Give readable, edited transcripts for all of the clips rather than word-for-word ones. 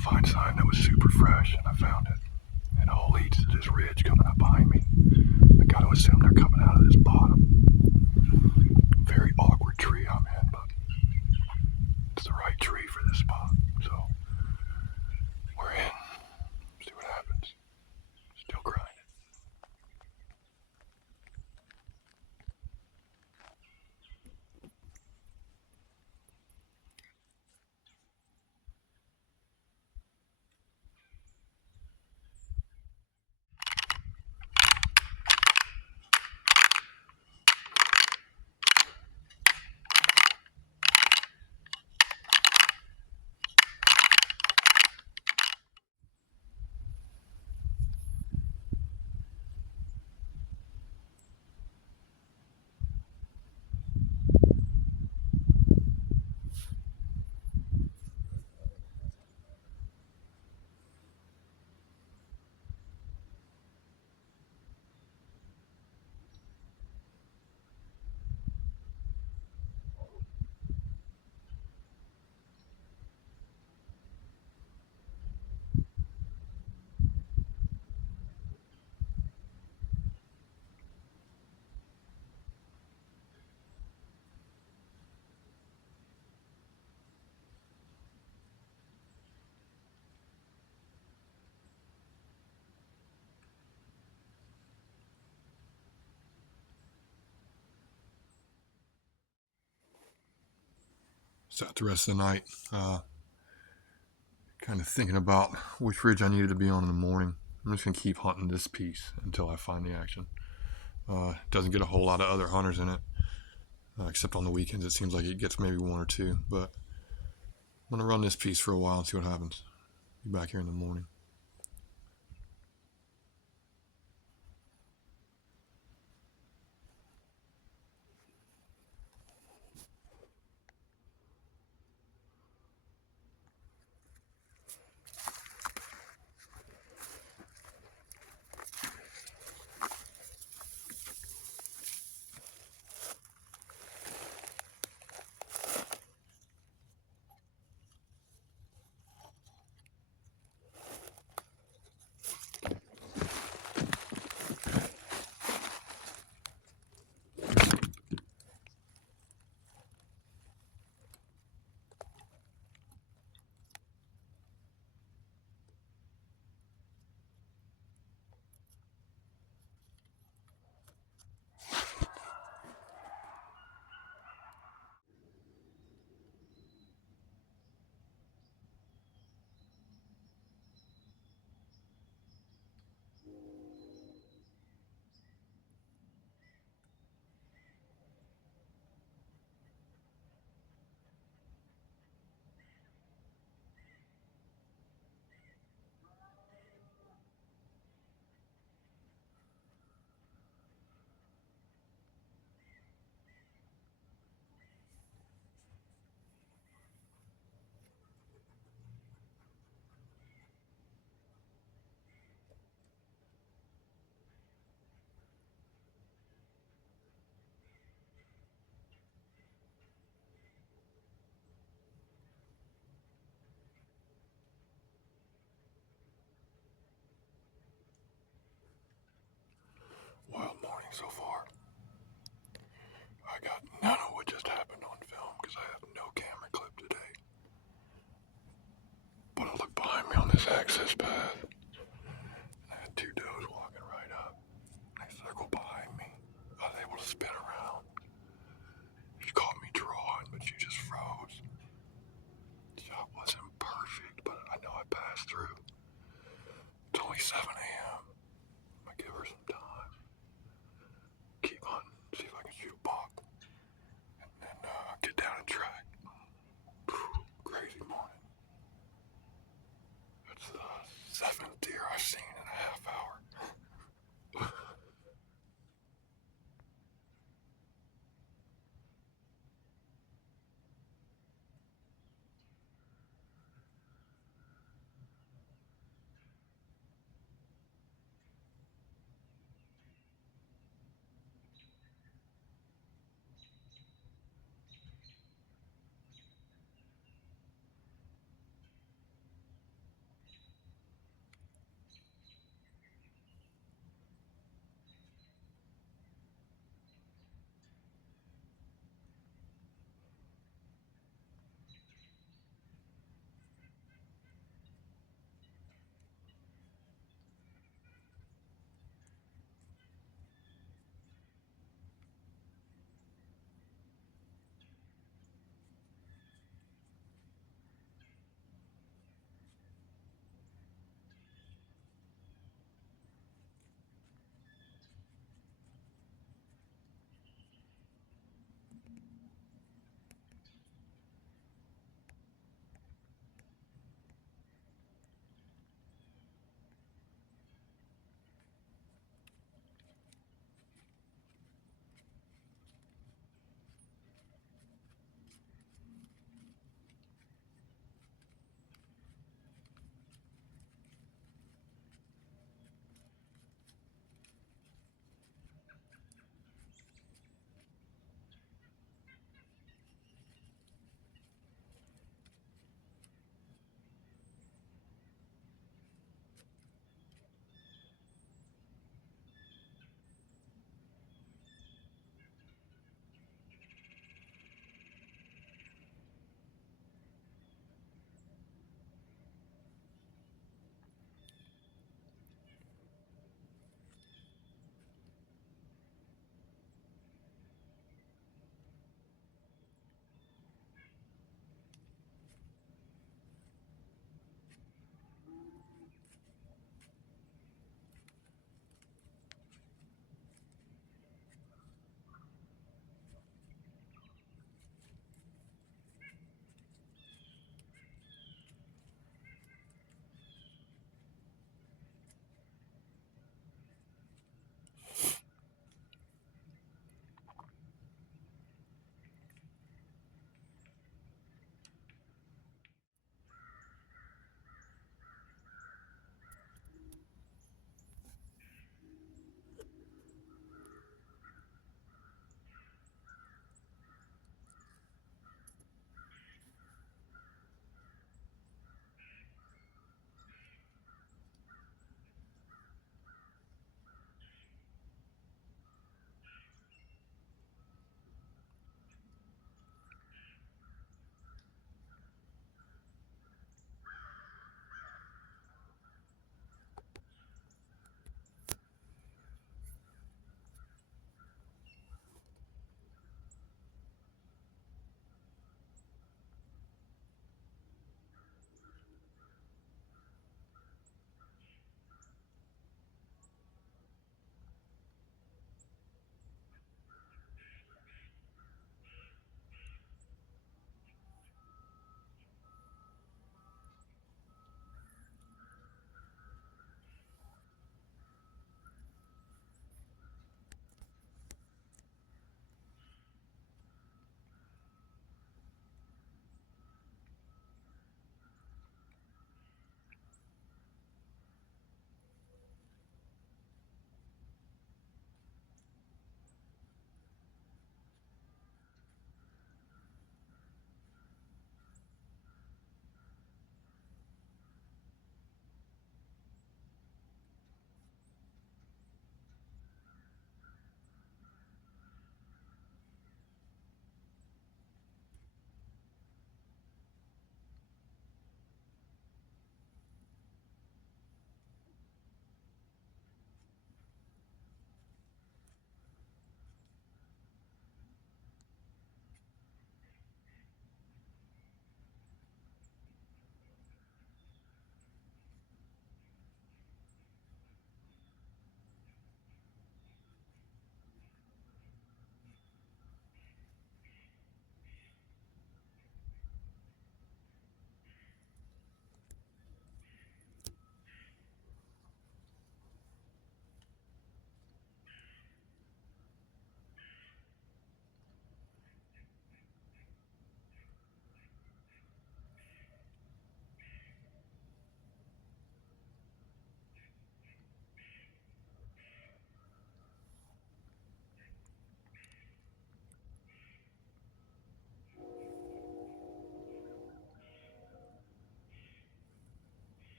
to find sign that was super fresh, and I found it. And it all leads to this ridge coming up behind me. I got to assume they're coming out of this bottom. Very awkward tree I'm in, but it's the right tree for this spot. So we're in. See what happens. Still grinding. Sat the rest of the night kind of thinking about which ridge I needed to be on in the morning. I'm just going to keep hunting this piece until I find the action. Doesn't get a whole lot of other hunters in it, except on the weekends. It seems like it gets maybe one or two, but I'm going to run this piece for a while and see what happens. Be back here in the morning. Wild morning so far. I got none of what just happened on film because I have no camera clip today. But I look behind me on this access path. I had two does walking right up. They circled behind me. I was able to spin around. She caught me drawing, but she just froze. The shot wasn't perfect, but I know I passed through. It's only 7 a.m. I give her some time. Keep hunting, see if I can shoot a buck. And then get down and track. Crazy morning. That's the 7th deer I've seen in a half hour.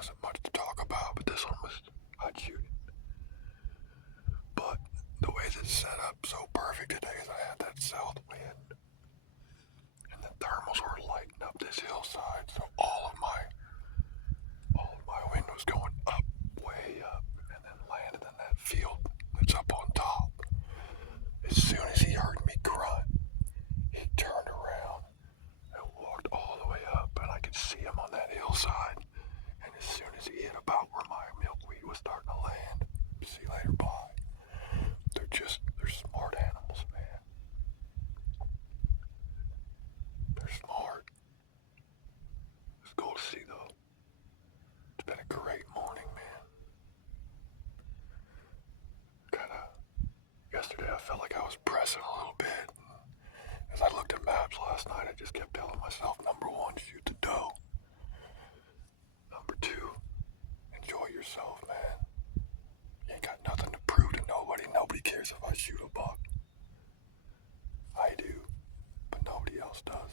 wasn't much to talk about, but this one was, I'd shoot it. But the way this set up so perfect today is I had that south wind, and the thermals were lighting up this hillside, so all of my wind was going up, way up, and then landed in that field that's up on top. As soon as he heard me grunt, he turned around and walked all the way up, and I could see him on that hillside. And as soon as he hit about where my milkweed was starting to land, see you later, bye. They're smart animals, man. They're smart. It's cool to see, though. It's been a great morning, man. Yesterday I felt like I was pressing a little bit. As I looked at maps last night, I just kept telling myself, number one, shoot the doe. Number two, enjoy yourself, man. You ain't got nothing to prove to nobody. Nobody cares if I shoot a buck. I do, but nobody else does.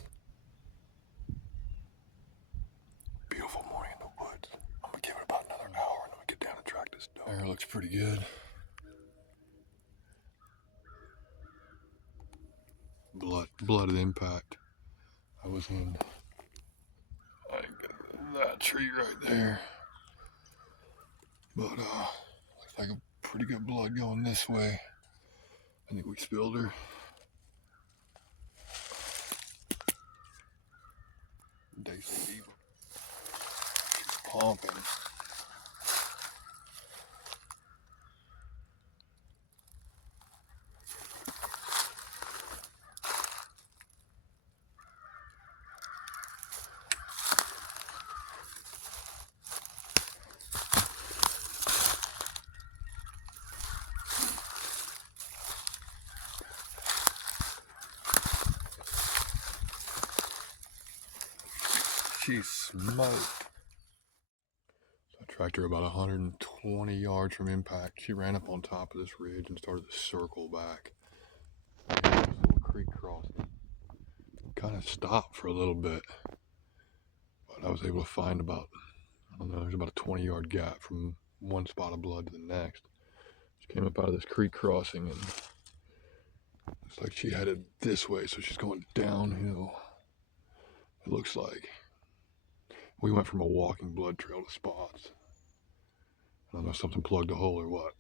Beautiful morning in the woods. I'm gonna give it about another hour and I'm gonna get down and track this doe. Air looks pretty good. Blood of impact. I was in that tree right there. But looks like a pretty good blood going this way. I think we spilled her. Daisy Diva. She's pumping. She's smoked. So I tracked her about 120 yards from impact. She ran up on top of this ridge and started to circle back. This little creek crossing. Kind of stopped for a little bit. But I was able to find about, I don't know, there's about a 20-yard gap from one spot of blood to the next. She came up out of this creek crossing and it's like she headed this way, so she's going downhill. It looks like we went from a walking blood trail to spots. I don't know if something plugged a hole or what.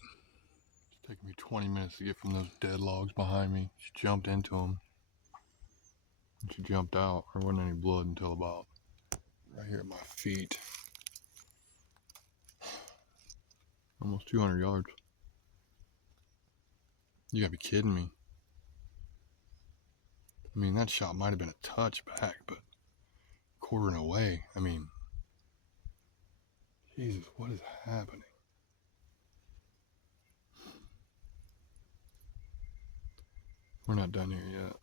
It's taken me 20 minutes to get from those dead logs behind me. She jumped into them. And she jumped out. There wasn't any blood until about right here at my feet. Almost 200 yards. You gotta be kidding me. I mean, that shot might have been a touch back, but quartering away, I mean, Jesus, what is happening? We're not done here yet.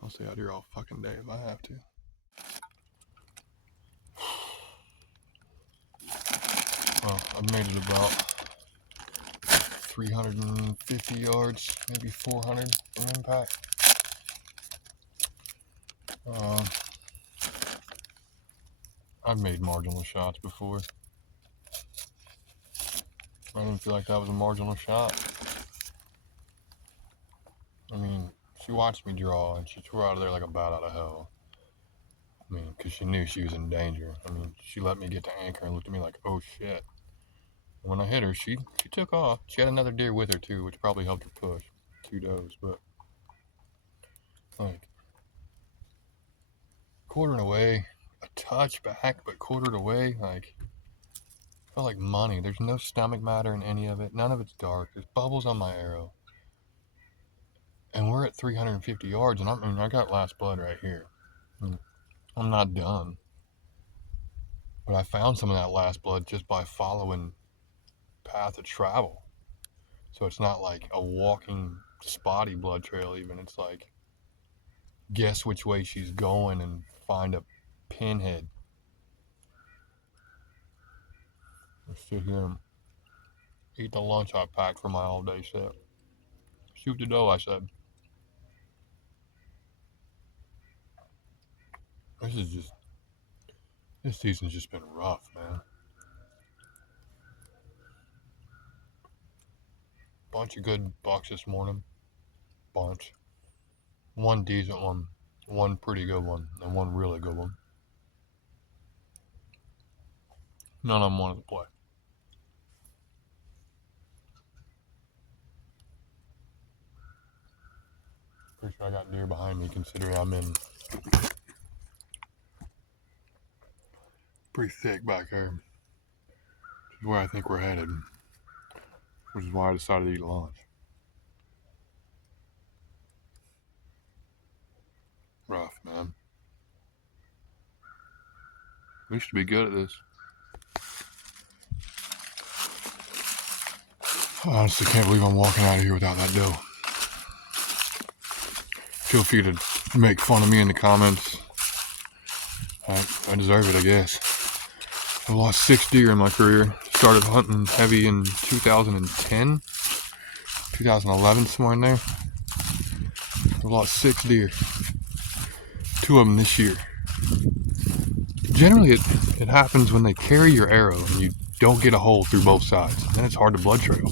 I'll stay out here all fucking day if I have to. Well, I've made it about 350 yards, maybe 400 from impact. I've made marginal shots before. I didn't feel like that was a marginal shot. I mean, she watched me draw and she threw out of there like a bat out of hell. I mean, because she knew she was in danger. I mean, she let me get to anchor and looked at me like, oh shit. When I hit her, she took off. She had another deer with her too, which probably helped her push. 2 does, but like quartering away, a touch back, but quartered away, like felt like money. There's no stomach matter in any of it. None of it's dark. There's bubbles on my arrow. And we're at 350 yards, and I got last blood right here. I'm not done. But I found some of that last blood just by following path of travel. So it's not like a walking spotty blood trail even. It's like guess which way she's going and find a pinhead. Let's sit here and eat the lunch I packed for my all-day set. Shoot the doe, I said. This This season's just been rough, man. Bunch of good bucks this morning. Bunch. One decent one. One pretty good one. And one really good one. None of them wanted to play. Pretty sure I got deer behind me considering I'm in pretty thick back here. Which is where I think we're headed. Which is why I decided to eat lunch. Rough, man. We used to be good at this. I honestly can't believe I'm walking out of here without that doe. Feel free to make fun of me in the comments. I deserve it, I guess. I lost 6 deer in my career. Started hunting heavy in 2010, 2011, somewhere in there. I lost 6 deer. 2 of them this year. Generally, it happens when they carry your arrow and you don't get a hole through both sides. Then it's hard to blood trail.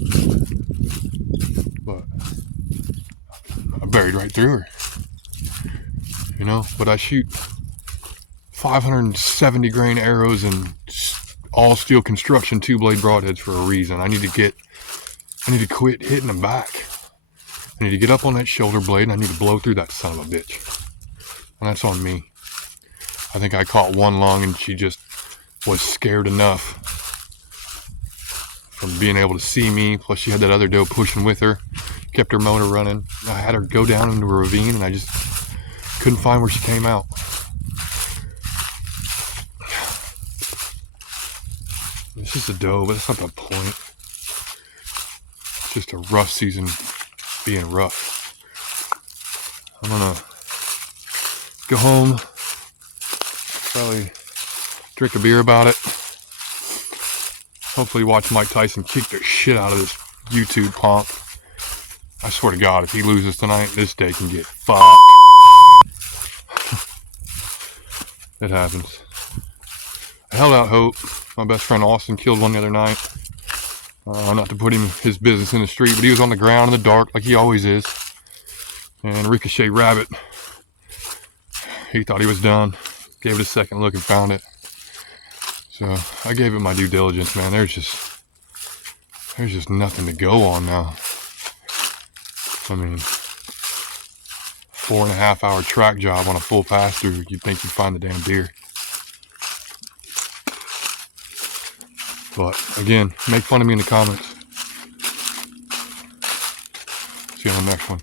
But I buried right through her. You know, but I shoot 570 grain arrows and all steel construction 2-blade broadheads for a reason. I need to quit hitting them back. I need to get up on that shoulder blade and I need to blow through that son of a bitch. And that's on me. I think I caught one lung and she just was scared enough from being able to see me. Plus she had that other doe pushing with her. Kept her motor running. I had her go down into a ravine and I just couldn't find where she came out. It's just a doe, but that's not the point. It's just a rough season being rough. I'm gonna go home, probably drink a beer about it. Hopefully watch Mike Tyson kick the shit out of this YouTube pump. I swear to God, if he loses tonight, this day can get fucked. It happens. I held out hope. My best friend Austin killed one the other night. Not to put his business in the street, but he was on the ground in the dark like he always is. And Ricochet Rabbit, he thought he was done. Gave it a second look and found it. So I gave it my due diligence, man. There's just nothing to go on now. I mean, 4.5 hour track job on a full pass through, you'd think you'd find the damn deer. But again, make fun of me in the comments. See you on the next one.